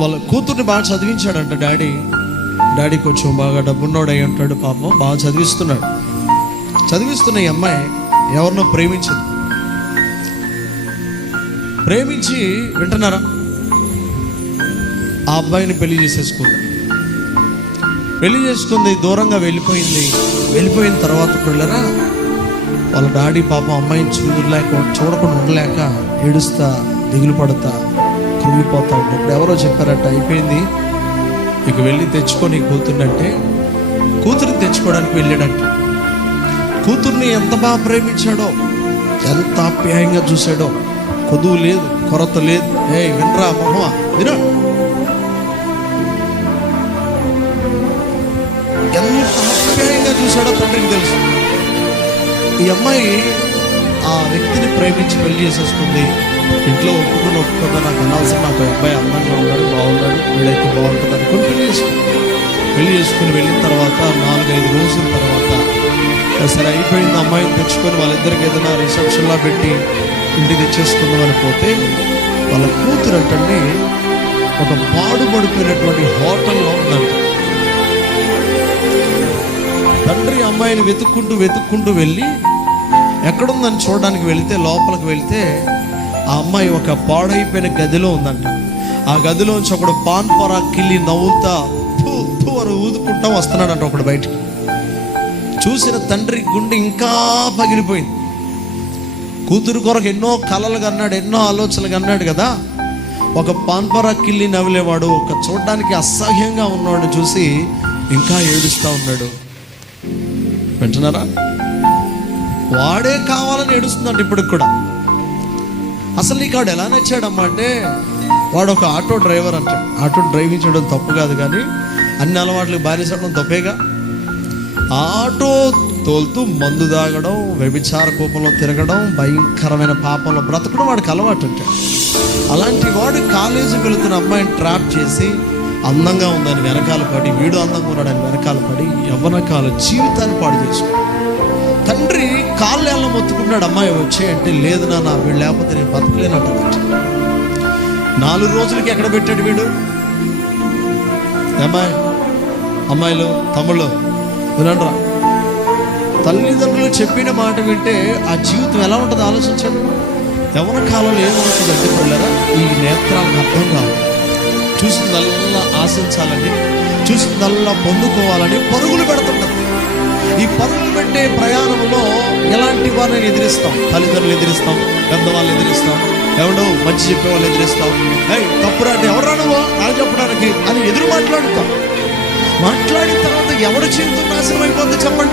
వాళ్ళ కూతుర్ని బాగా చదివించాడంట డాడీ కొంచెం బాగా డబ్బున్నోడు అయి ఉంటాడు, పాపం బాగా చదివిస్తున్నాడు. చదివిస్తున్న ఈ అమ్మాయి ఎవరినో ప్రేమించి వింటున్నారా, ఆ అబ్బాయిని పెళ్లి చేసుకుంది, దూరంగా వెళ్ళిపోయిన తర్వాత పిల్లరా వాళ్ళ డాడీ పాపం అమ్మాయిని చూడకుండా ఉండలేక ఏడుస్తా దిగులు పడతా కృంగిపోతా ఉన్నప్పుడు ఎవరో చెప్పారట, అయిపోయింది ఇక వెళ్ళి తెచ్చుకొని కూతుర్నంటే కూతురిని తెచ్చుకోవడానికి వెళ్ళాడంట. కూతుర్ని ఎంత బాగా ప్రేమించాడో, ఎంత ఆప్యాయంగా చూశాడో, కొదువు లేదు, కొరత లేదు. వినరా మొహమా వినో, ఎంత ఆప్యాయంగా చూశాడో తండ్రికి తెలుసు. ఈ అమ్మాయి ఆ వ్యక్తిని ప్రేమించి పెళ్లి చేసేసుకుంది. ఇంట్లో ఒప్పుకుందా నాకు అనాల్సిన, నాకు అబ్బాయి అందంగా ఉన్నాడు, బాగున్నాడు, వీడైతే బాగుంటుంది అనుకుని పెళ్లి చేసుకుని వెళ్ళిన తర్వాత 4-5 రోజుల తర్వాత సరే అయిపోయింది, అమ్మాయిని తెచ్చుకొని వాళ్ళిద్దరికి ఏదైనా రిసెప్షన్లా పెట్టి ఇంటికి తెచ్చేసుకుందామని పోతే వాళ్ళ కూతురు అంటే ఒక పాడుపడిపోయినటువంటి హోటల్లో ఉందంట. తండ్రి అమ్మాయిని వెతుక్కుంటూ వెళ్ళి ఎక్కడుందని చూడడానికి లోపలికి వెళితే ఆ అమ్మాయి ఒక పాడైపోయిన గదిలో ఉందంట. ఆ గదిలోంచి ఒకడు పాన్ పొరా కిల్లి నవ్వుతా అని ఊదుకుంటా వస్తున్నాడంట ఒకడు బయటికి. చూసిన తండ్రి గుండె ఇంకా పగిలిపోయింది. కూతురు కొరకు ఎన్నో కలలు కన్నాడు, ఎన్నో ఆలోచనలు కన్నాడు కదా. ఒక పాన్పరా కిల్లి నవ్వులేవాడు, ఒక చూడడానికి అసహ్యంగా ఉన్నవాడు చూసి ఇంకా ఏడుస్తూ ఉన్నాడు. వింటున్నారా? వాడే కావాలని ఏడుస్తుందంట ఇప్పటికి కూడా. అసలు నీకు వాడు ఎలా నచ్చాడమ్మా అంటే, వాడు ఒక ఆటో డ్రైవర్ అంట. ఆటో డ్రైవింగ్ చేయడం తప్పు కాదు, కానీ అన్ని అలవాట్లకు బానిసడం తప్పేగా. ఆటో తోలుతూ మందు తాగడం, వ్యభిచార కోపంలో తిరగడం, భయంకరమైన పాపంలో బ్రతకడం వాడికి అలవాటు అంటే. అలాంటి వాడు కాలేజీకి వెళుతున్న అమ్మాయిని ట్రాప్ చేసి అందంగా ఉందని వెనకాల పడి, వీడు అందంగా ఉన్నాడని వెనకాల పడి యవ్వనకాల జీవితాన్ని పాడు చేసుకున్నాడు. తండ్రి కాళ్ళేళ్ళ మొత్తుకున్నాడు, అమ్మాయి వచ్చే అంటే లేదు నాన్న, వీడు లేకపోతే నేను బతకలేనట్టు. 4 రోజులకి ఎక్కడ పెట్టాడు వీడు? అమ్మాయిలు తమ్ముళ్ళు వినండ్రా, తల్లిదండ్రులు చెప్పిన మాట వింటే ఆ జీవితం ఎలా ఉంటుందో ఆలోచించండి. యవ్వన కాలంలో ఏమవుతుందంటే పిల్లరా, ఈ నేత్రాలకు అర్థం కావాలి. చూసిందల్లా ఆశించాలని, చూసిందల్లా పొందుకోవాలని పరుగులు పెడుతుంటారు. ఈ పరుగులు పెట్టే ప్రయాణంలో ఎలాంటి వారిని ఎదిరిస్తాం? తల్లిదండ్రులు ఎదిరిస్తాం, పెద్దవాళ్ళు ఎదిరిస్తాం, ఎవడో మంచి చెప్పే వాళ్ళు ఎదిరిస్తాం. తప్పురా అంటే ఎవడరా నువ్వు నాకు చెప్పడానికి అని ఎదురు మాట్లాడిన తర్వాత ఎవడు జీవితం నాశనం అయిపోతుంది చెప్పండి.